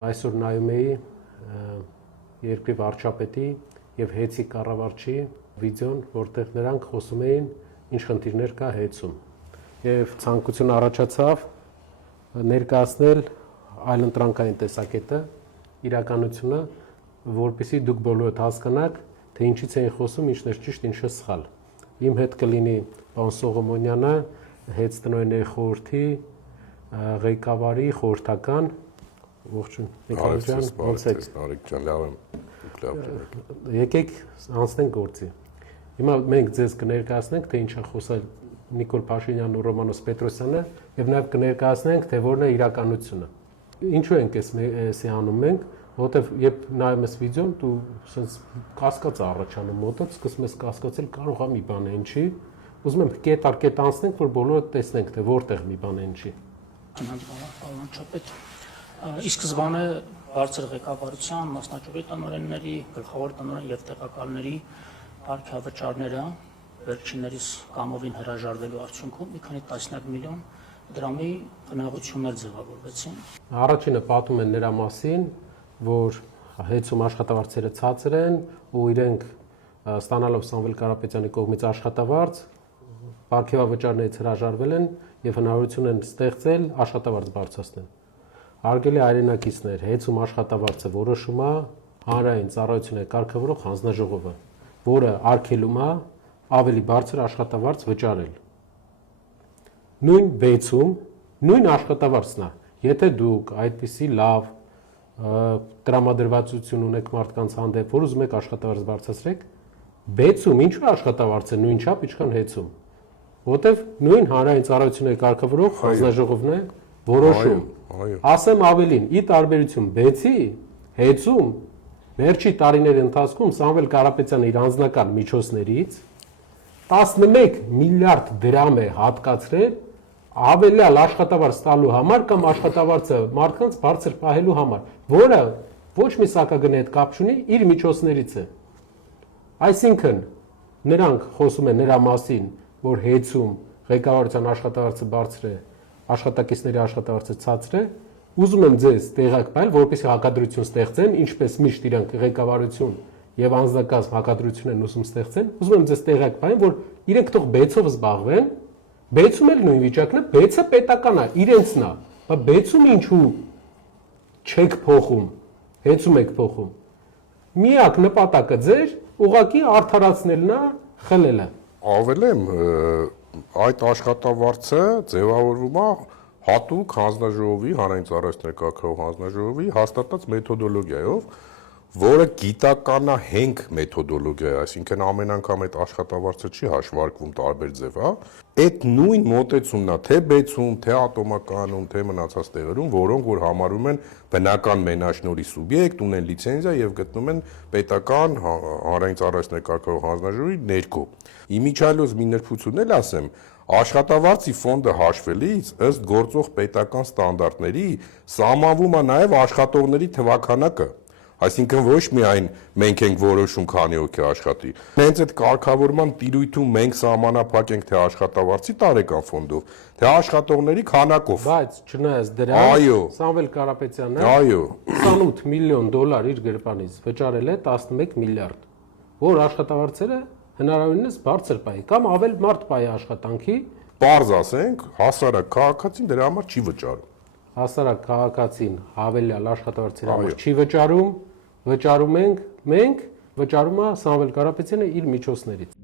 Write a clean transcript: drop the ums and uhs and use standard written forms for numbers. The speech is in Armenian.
Այսօր նայում էի երկրի վարչապետի եւ ՀԵՑ-ի կառավարչի վիդեոն, որտեղ նրանք խոսում էին ինչ խնդիրներ կա ՀԵՑ-ում։ Եվ ցանկություն առաջացավ ներկայացնել այլընտրանքային տեսակետը, իրականությունը, որպեսզի դուք բոլորդ հասկանաք, թե ինչից էին խոսում, ինչն էր ճիշտ, ինչը սխալ։ Իմ հետ կլինի պարոն Սողոմոնյանը, ՀԵՑ տնօրենների խորհրդի ղեկավարի խորհրդական Ողջույն, Նիկոլ ջան, ո՞նց եք։ Նարեկ ջան, լավ եմ։ Եկեք անցնենք գործի։ Հիմա մենք ձեզ կներկայացնենք, թե ինչ է խոսել Նիկոլ Փաշինյանն ու Ռոմանոս Պետրոսյանը, եւ նաեւ կներկայացնենք, թե որն է իրականությունը։ Ինչու ենք էսի անում մենք, որովհետեւ երբ նայում ես վիդեոն, դու sense կասկած առաջանում մոտդ, սկսում ես կասկածել, կարող է մի բան է ինչի։ Ուզում եմ կետ առ կետ անցնենք, որ բոլորը տեսնենք, թե որտեղ մի բան է ինչի։ Ի սկզբանե բարձր ղեկավարության, մասնաճյուղի տնօրենների, գլխավոր տնօրեն եւ տեղակալների կարգավճարները վերջիններիս կամովին հրաժարվելու արդյունքում մի քանի տասնյակ միլիոն դրամի գնահատություններ ձևավորվեցին։ Առաջինը պատում են նրա մասին, որ ՀԵՑ-ում աշխատավարձերը ցածր են ու իրենք ստանալով Սամվել Կարապետյանի կողմից աշխատավարձ, պարգևավճարներից հրաժարվել են եւ հնարավորություն են ստեղծել աշխատավարձ բարձրացնել։ Արգելի հայրենակիցներ, ՀԵՑ-ում աշխատավարձը որոշում է հանրային ծառայությունների կարգավորող հանձնաժողովը, որը արգելում է ավելի բարձր աշխատավարձ վճարել։ Նույն բեցում նույն աշխատավարձն է։ Եթե դուք այդպիսի լավ տրամադրվածություն ունեք մարդկանց հանդեպ, որ ուզում եք աշխատավարձ բարձրացրեք, բեցում ինչու աշխատավարձը նույն չափ, ինչքան ՀԵՑ-ում, որտեվ նույն հանրային ծառայությունների կարգավորող հանձնաժողովն է որոշում։ Ասեմ ավելին, ի տարբերություն բեցի, ՀԵՑ-ում վերջի տարիների ընթացքում Սամվել Կարապետյանը իր անձնական միջոցներից 11 միլիարդ դրամ է հատկացրել ավելյալ աշխատավարձ տալու համար կամ աշխատավարձը մարդկանց բարձր պահելու համար, որը ոչ մի սակագնի հետ կապ չունի, իր միջոցներից է։ Այսինքն նրանք խոսում են նրա մասին, որ ՀԵՑ-ում ղեկավարության աշխատավարձը բարձր է, աշխատակիցների աշխատավարձը ցածր է, ուզում եմ ձեզ տեղակ պահել, որպեսզի հակադրություն ստեղծեն, ինչպես միշտ իրանք ղեկավարություն եւ անձնակազմ հակադրություն են ուզում ստեղծեն, ուզում եմ ձեզ տեղակ պահել, որ իրենք թող բեցով զբաղվեն, բեցում էլ նույն վիճակն է, բեցը պետական է, իրենցն է, բայց բեցում ինչու չեք փոխում, ՀԵՑ-ում եք փոխում։ Միակ նպատակը ձեր ուղղակի արդարացնելն է, խլելը։ Ավելեմ, այդ աշխատավարձը ձևավորվում է հատուկ հանձնաժողովի, հանրային ծառայությունների կարգավորող հանձնաժողովի հաստատած մեթոդոլոգիայով, որը գիտականահենք մեթոդոլոգիա է, այսինքն ամեն անգամ այդ աշխատավարձը չի հաշվարկվում տարբեր ձևա, այդ նույն մոտեցումն է թե բեցում, թե ատոմականում, թե մնացած տեղերում, որոնք որ համարում են բնական մենաշնորհի սուբյեկտ, ունեն լիցենզիա եւ գտնում են պետական հանրային ծառայությունների կարգավորող հանձնաժողովի ներքո։ Իմիջիայլոց մի նրբություն էլ ասեմ, աշխատավարձի ֆոնդը հաշվելիս ըստ գործող պետական ստանդարտների սահմանվում է նաև աշխատողների թվաքանակը, այսինքն ոչ միայն մենք ենք որոշում քանի հոգի աշխատի, հենց այդ կարգավորման տիրույթում մենք սահմանափակ ենք թե աշխատավարձի տարեկան ֆոնդով, թե աշխատողների քանակով։ Բայց չնայած դրան, Սամվել Կարապետյանը 28 միլիոն դոլար իր գրպանից վճարել է 11 միլիարդ, որ աշխատավարձերը հնարավորինս բարձր պահի կամ ավել մարդ պահի աշխատանքի, պարզ ասենք, հասարակ քաղաքացին դրա համար չի վճարում։ Հասարակ քաղաքացին հավելյալ աշխատավարձերի համար չի վճարում ենք մենք, վճարում է Սամվել Կարապետյանը իր միջոցներից։